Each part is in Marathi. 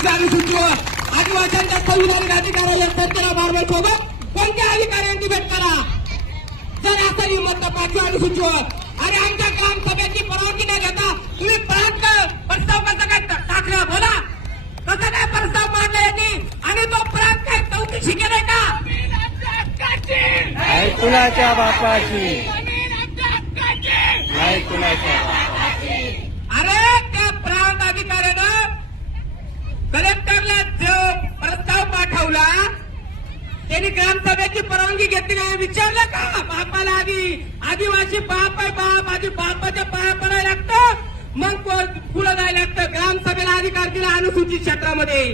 पाचव्या अनुसूचीवर आदिवासींच्या संविधानिक अधिकाराला चर्चेला मारण्यासोबत कोणत्या अधिकाऱ्यांनी भेट करा. जर असं हिंमत पाचव्या अनुसूचीवर आणि आमच्या ग्रामसभेची परवानगी न घेता तुम्ही प्रस्ताव कसा काय टाकला बोला. कसं काय प्रस्ताव मांडला यांनी आणि तो प्रांत काय चौकशी केलाय का. नाही कुणाच्या बापाची, नाही कुणाच्या. अरे त्या प्रांत अधिकाऱ्यानं कलेक्टरला जो प्रस्ताव पाठवला त्यांनी ग्रामसभेची परवानगी घेतली नाही विचारलं का. बापाला आदिवासी बाप आहे बाप आधी बापाच्या पाया पडायला लागतं मग पुढे जायला लागतं. ग्रामसभेला अधिकार दिला अनुसूचित क्षेत्रामध्ये.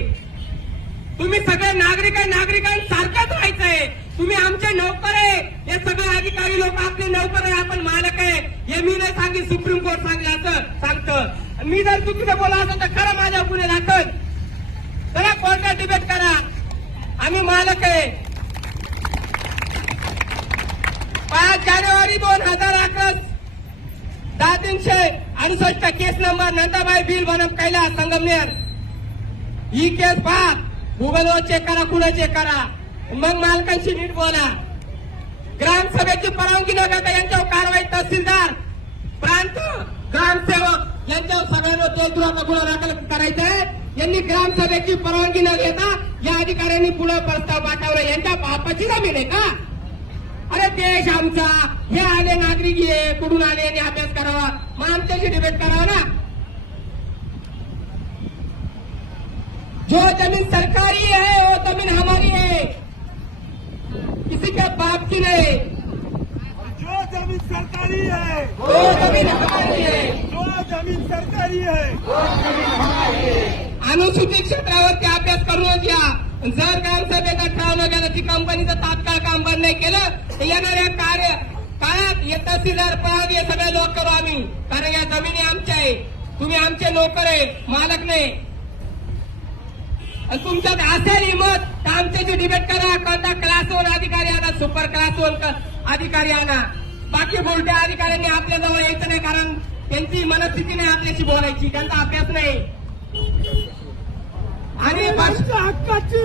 तुम्ही सगळे नागरिक आहे नागरिकांसारखंच व्हायचंय. तुम्ही आमचे नौकर आहे. हे सगळे अधिकारी लोक आपले नौकर आहे आपण मालक आहे. हे मी नाही सांगितलं सुप्रीम कोर्ट सांगितलं असं सांगतं. मी जर चुकीचं बोला असं तर खरं माझ्या गुन्हे दाखल चला कोर्टात डिबेट करा. आम्ही मालक आहे. 5 जानेवारी 2011 10/368 केस नंबर नंदाबाई बिल बनम कैलास संगमनेर. ही केस पहा गुगलवर चेक करा कुणा चेक करा मग मालकांशी नीट बोला. ग्रामसभेची परवानगी न घेता यांच्यावर कारवाई तहसीलदार प्रांत ग्रामसेवक यांच्यावर सगळ्यांवर देशद्रोहाचा गुन्हा दाखल करायचा आहे. यांनी ग्रामसभेची परवानगी न घेता या अधिकाऱ्यांनी पुढे प्रस्ताव पाठवला. यांच्या बापाची जमीन आहे का. अरे देश आमचा हे आले नागरिक आहे कुठून आले यांनी अभ्यास करावा मग आमच्याशी डिबेट करावा ना. जो जमीन सरकारी है वो जमीन हमारी है किसी के बाप की नहीं. जो जमीन सरकारी है वो जमीन हमारी है. जो जमीन सरकारी है अनुसूचित क्षेत्रावरती अभ्यास करूनच या. जर ग्रामसभेचा ठराव न गेला ती कंपनीचं तात्काळ काम बंद नाही केलं तर येणाऱ्या काळात हे तहसीलदार पद हे सगळे लोक करू आम्ही. कारण या जमिनी आमच्या आहे. तुम्ही आमचे नोकर आहे मालक नाही. आणि तुमच्यात असेल हिंमत तर आमच्याशी डिबेट करा. कोणता क्लास 1 अधिकारी आणा सुपर क्लास 1 अधिकारी आणा. बाकी बोलत्या अधिकाऱ्यांनी आपल्याजवळ यायचं नाही कारण त्यांची मनस्थिती नाही आपल्याशी बोलायची त्यांचा अभ्यास नाही. आणि हक्काची